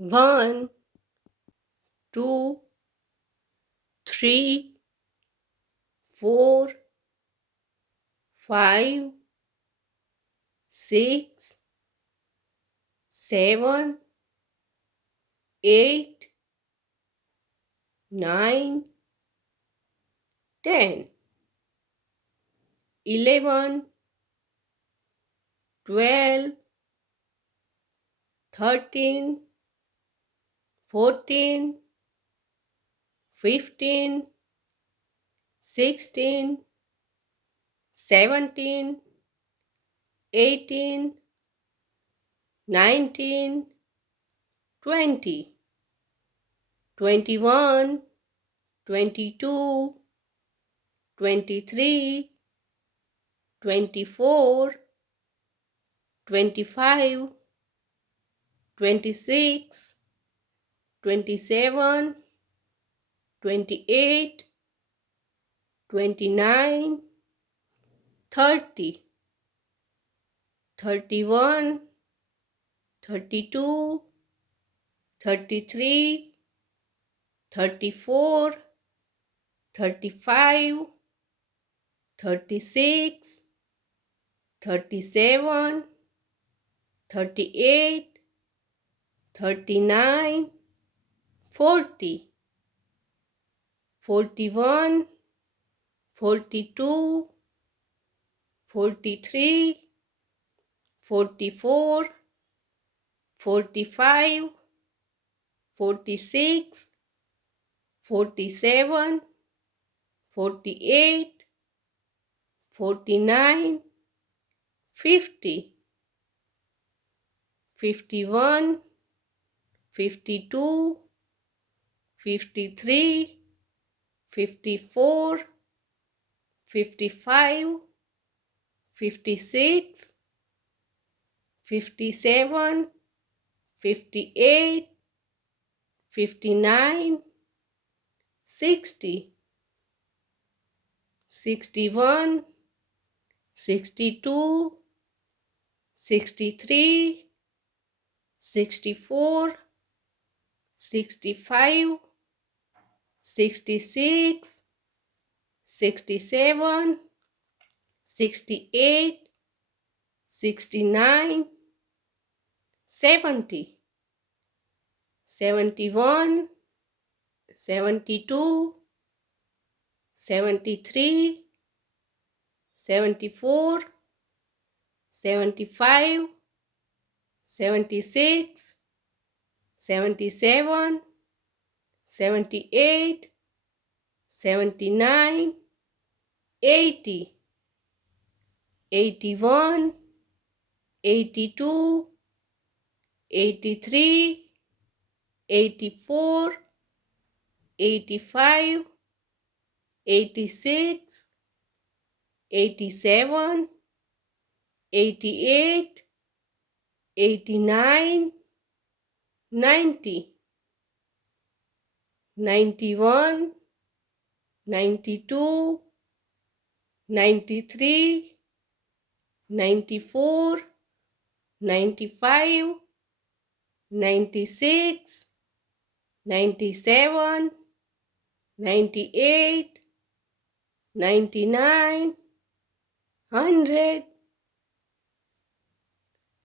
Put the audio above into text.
One, two, three, four, five, six, seven, eight, nine, 10, 11, 12, 13, 14, 15, 16, 17, 18, 19, 20, 21, 22, 23, 24, 25, 26, 27, 28, 29, 30, 31, 32, 33, 34, 35, 36, 37, 38, 39, 40, 41, 42, 43, 44, 45, 46, 47, 48, 49, 50, 51, 52, 53, 54, 55, 56, 57, 58, 59, 60, 61, 62, 63, 64, 65, 66, 67, 68, 69, 70, 71, 72, 73, 74, 75, 76, 77, 78, 79, 80, 81, 82, 83, 84, 85, 86, 87, 88, 89, 90, 91, 92, 93, 94, 95, 96, 97, 98, 99, 100,